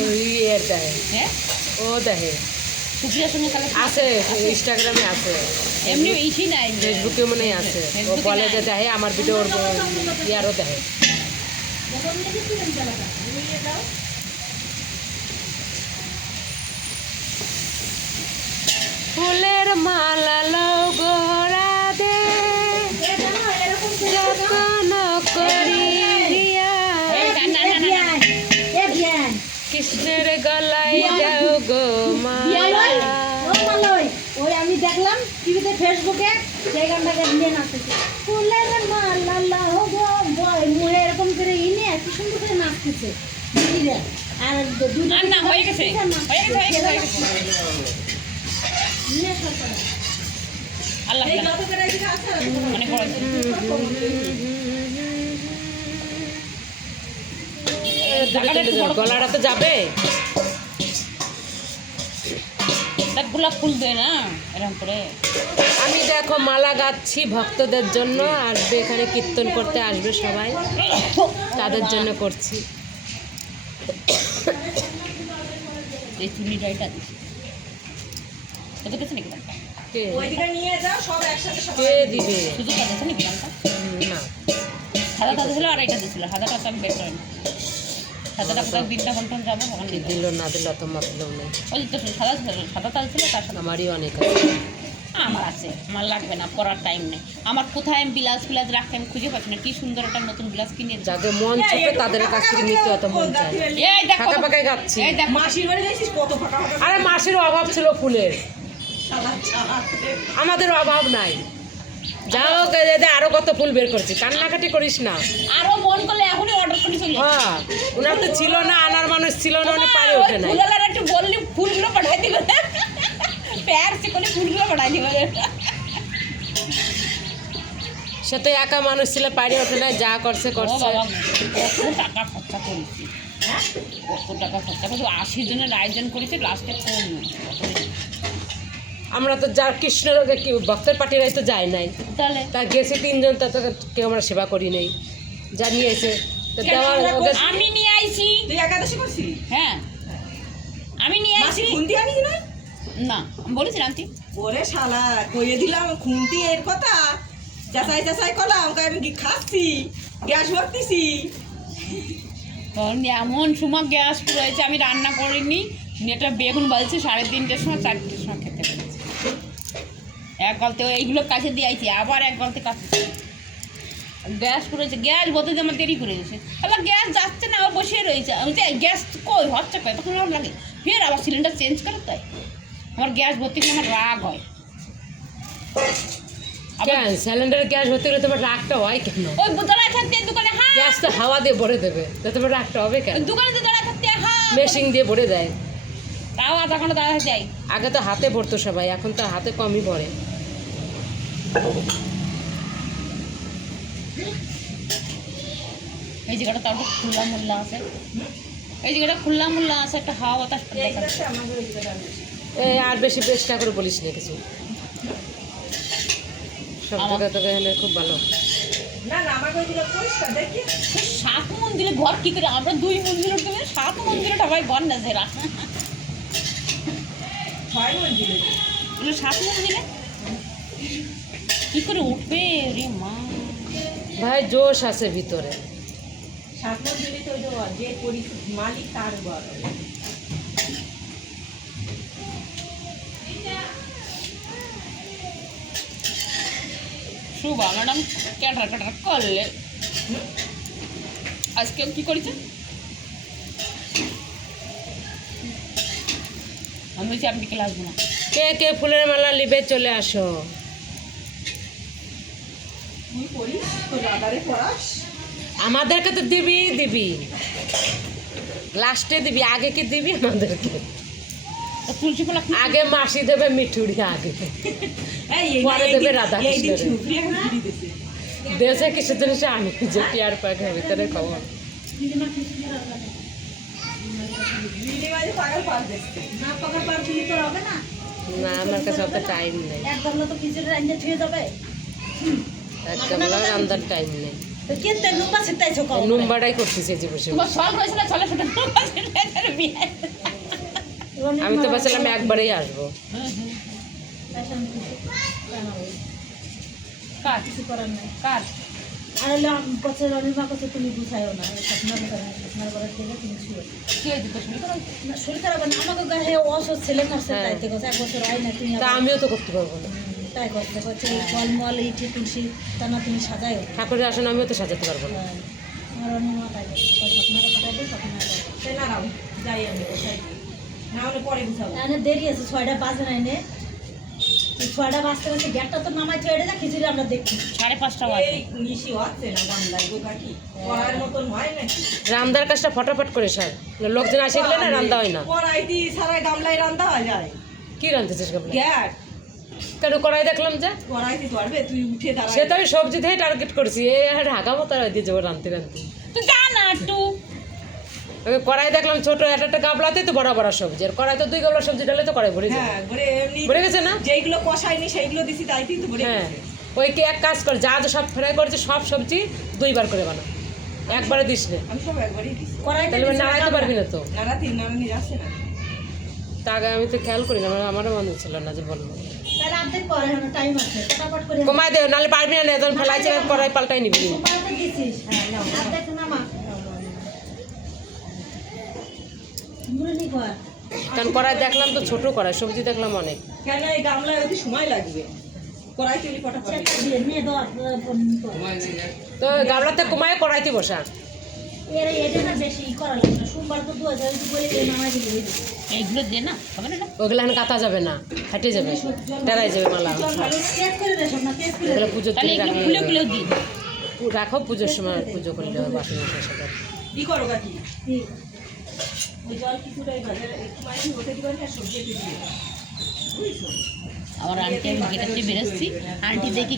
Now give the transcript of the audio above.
ইয়ের দেয়, হ্যাঁ ও দেখে সুপ্রিয়ার সঙ্গে তাহলে আছে, ইনস্টাগ্রামে আছে, এমনি ইসি নাই ফেসবুকে মনে হয় আছে। ও বলে যে দেখে আমার ভিডিও ওর ইয়ারও দেখে। ফুলের মালা লগোরা দে যতন করি দিয়া কৃষ্ণের গলায় যাও গো মালা। ওই আমি দেখলাম টিভিতে ফেসবুকে সেই গানটাকে নিয়ে নাচতেছে, ফুলের মালা লগো মুহে এরকম করে ইনে কি সুন্দর করে নাচতেছে দিদিরা। আর আর না হয়ে গেছে আল্লাহ অনেক বড় গলাটা তো যাবে, গোলাপ ফুল দেয় না এরকম করে। আমি দেখো মালা গাচ্ছি ভক্তদের জন্য, আসবে এখানে কীর্তন করতে আসবে সবাই, তাদের জন্য করছি। এই চুনিটা এটা দিচ্ছি কত কিছু নাকি দামটা কে কে দিবে? শুধু কাছে নাকি দামটা না সাদা তাজা ছিল আর এটা দিয়েছিল সাদাটা তো আমি বের করিনি। সাদাটা কোথাও বিলটা বন্টন যাবে ওখানে কি দিল না দিল অত মাতলেও নেই, ওই তো সাদা তাজা ছিল তার সাথে আমারই অনেক আছে। আমার আছে, আমার লাগবে না, পড়ার টাইম নেই আমার। কোথায় আমি বিলাস রাখতে আমি খুঁজে পাচ্ছি না। কি সুন্দর একটা নতুন বিলাস কিনে যাদের মন চেপে তাদের কাছ থেকে নিতে অত মন চায়। এই দেখ ফাঁকা ফাঁকাই গাচ্ছি। এই দেখ মাসির বাড়ি যাইছিস কত ফাঁকা ফাঁকা আরে মাসির অভাব ছিল ফুলের, আমাদের অভাব নাই। যাও আরো কত ফুল বের করছি, কান্নাকাটি করিস না। আরো মন করলে এখনই অর্ডার করে চলে হ্যাঁ ওনার তো ছিল না, আনার মানুষ ছিল না, উনি পারে ওঠে নাই। ফুলওয়ালারা একটু বললি ফুলগুলো পাঠাই দিবে প্যার সে করে ফুলগুলো পাঠাই দিবে। সে তো একা মানুষ ছিল, পারে ওঠে নাই, যা করছে ও করছে। বাবা কত টাকা খরচা করেছি, কত টাকা খরচা করেছি, 80 জনের আয়োজন করেছি, লাস্টে কম আমরা তো যার কৃষ্ণের ভক্তের পার্টিরাই তো যায় নাই, তাহলে তা গেছি 3 জন, তা তো কেউ আমরা সেবা করি নেই, যা নিয়েছে তো দেওয়ার ওকে। আমি নিয়ে আইছি। তুই একাদশী করছিস? হ্যাঁ আমি নিয়ে আইছি। মাসি খুন্তি আনিস না? না আমি বলেছিলাম আন্টি ওরে শালা কইয়ে দিলাম খুন্তি এর কথা, যাচাই করলাম, আমি কি খাচ্ছি গ্যাস ভরতেছি। তখন এমন সময় গ্যাস রয়েছে আমি রান্না করিনি, মেয়েটা বেগুন বলছে 3:30টার সময় 4টার সময় খেতে পেরেছি। এক গলতে এইগুলো কাছে দিয়ে আইছি, আবার এক গলতে কাছে গ্যাস পড়েছে, গ্যাস বলতে আমার দেরি করে গেছে। আবার গ্যাস যাচ্ছে না, আবার বসিয়ে রয়েছে। আমি যে গ্যাস কই হচ্ছে কই, তখন আমার লাগে ফের আবার সিলিন্ডার চেঞ্জ করে। তাই আমার গ্যাস ভর্তি করে আমার রাগ হয়। কেন সিলিন্ডারে গ্যাস ভর্তি করে তোমার রাগটা হয় কেন? ওই দাঁড়ায় থাকতে দোকানে হ্যাঁ গ্যাস তো হাওয়া দিয়ে ভরে দেবে, তো তোমার রাগটা হবে কেন? দোকানে তো দাঁড়ায় থাকতে হ্যাঁ মেশিন দিয়ে ভরে দেয়। তাও আধা ঘন্টা দাঁড়ায় যাই। আগে তো হাতে ভরতো সবাই, এখন তো হাতে কমই ভরে। এই জায়গাটা তার খোলা মোল্লা আছে, এই জায়গাটা খোলা মোল্লা আছে, একটা হাওয়া বাতাস দেখা যাচ্ছে। এই আর বেশি চেষ্টা করে বলিস না কিছু, সব জায়গা তোকে এখানে খুব ভালো। না না আমার ওইগুলো পরিষ্কার দেখি। 7 মন্দিরে ঘর কি করে, আমরা 2 মন্দিরে তুমি 7 মন্দিরে সবাই ঘর না জেরা 6 মন্দিরে, 7 মন্দিরে কি করে উঠবে রে মা। ভাই জোশ আছে ভিতরে। 7 মন্দিরে তো যে মালিক তার ঘর। শুভা ম্যাডাম ক্যাটার করলে আজকে কি করেছে, আমি বলছি আপনি বিকেলে আসবো না। কে কে ফুলের মালা লিবে চলে আসো। তুই পড়িস, তোর রাবারে পড়াস। আমাদেরকে তো দিবি দিবি, লাস্টে দিবি, আগে কি দিবি আমাদেরকে? তুলসী ফোলা আগে মাসি দেবে মিঠুরি, আগে পরে দেবে রাধা কৃষ্ণ দেশে কিছু জিনিস আমি যে টিয়ার পাখের ভিতরে খবর। না আমার কাছে অত টাইম নেই, একদম তো খিচুড়ি রান্না ছুঁয়ে যাবে। একদম রান্নার টাইম নেই। তো কেতে নুম্বা ছিটাইছো কম নুম্বাটাই করতেছে যে বসে তোমার শখ হয়েছিল চলো সেটা বিয়ে আমি তো ভাবছিলাম একবারেই আসবো। কার কিছু করার নাই কার আর হলে বছর অনিমা করছে তুমি বুঝাইও না স্বপ্ন স্বপ্নের করে থেকে তুমি শুয়ে কি হয়েছে তো শুনি করো না শরীর খারাপ না আমাকে গায়ে অসুখ ছেলে মরছে তাইতে কথা 1 বছর হয় না তুমি তা আমিও তো করতে পারবো না। তাই করতে করছে ফলমল ইটি তুলসী তা না তুমি সাজাইও ঠাকুরের আসন আমিও তো সাজাতে পারবো না। আমার অনিমা তাই করছে স্বপ্নের কথা বলবে স্বপ্নের সে না রাও যাই আমি কোথায় না হলে পরে বুঝাবো এনে দেরি আছে 6টা বাজে নাই নে 6টা বাজতে বাজতে গেটটা তো নামাই চড়ে যা খিচুড়ি আমরা দেখছি 5:30 বাজে এই নিশি হচ্ছে না বাংলায় গো কাকি পড়ার মতন হয় নাকি রান্দার কাজটা ফটাফট করে স্যার লোকজন আসে গেলে না রান্দা হয় না। পড়াইতি সারা গামলায় রান্না হয়ে যায় কি রাঁধতেছিস গাবলা? গ্যাট কেন কড়াই দেখলাম যে পড়াইতি পারবে তুই উঠে দাঁড়ায় সে তো আমি সবজি দিয়ে টার্গেট করছি এই ঢাকা মতো দিয়ে যাবো রাঁধতে রাঁধতে। তুই যা না একটু ওই কড়াই দেখলাম ছোট একটা গাবলাতে তো বড় বড় সবজি আর কড়াই তো 2 গাবলা সবজি ডালে তো কড়াই ভরে যাবে। হ্যাঁ ঘুরে এমনি ভরে গেছে না? যেইগুলো কষাইনি সেইগুলো দিছি তাইতেই তো ঘুরে হ্যাঁ গেছে ওই কি এক কাজ কর যা যা সব ফ্রাই করেছে সব সবজি 2 বার করে বানা, একবারে দিস না আমি সব একবারই দিছি কড়াইতে তাহলে নাড়াইতে পারবি না তো। নাড়ানি যাচ্ছে না তা আগে আমি তো খেয়াল করি না আমারও মনে ছিল না যে বলবো তাহলে অর্ধেক পরে এখন টাইম আছে ফটাফট করে কমাই দে নাহলে পারবি না যখন ফেলাইছে কড়াই পাল্টাই নিবি। সুপারতে দিছিস হ্যাঁ নাও অর্ধেক নামা মুড়ে নি কর কারণ কড়াই দেখলাম তো ছোট কড়াই সবজি দেখলাম অনেক। কেন এই গামলায় অতি সময় লাগবে কড়াই তুলি ফটাফট চেক দিয়ে নিয়ে দাও তো গাবলাতে কমায় কড়াইতে বসা এর এটা না বেশি করা লাগে না সোমবার তো 2000 একটু বলে নামাই দিলে হয়ে যাবে এইগুলো দে না হবে না ওগুলো এখন কাটা যাবে না হাঁটে যাবে টেরাই যাবে মালা। চেক করে দে সব না চেক করে এগুলো পুজোর তাহলে দিনে এগুলো খুলে দিই রাখো পুজোর সময় পুজো করলে হবে বাসন মশার সাথে। কি করো কাকি ঠিক ওই জল কিছুটাই বাজারে একটু মাইনে হতে দিবেন আর সবজি একটু দিয়ে বুঝছো আমার আন্টি আমি গেটাতে বেরোচ্ছি আন্টি দেখি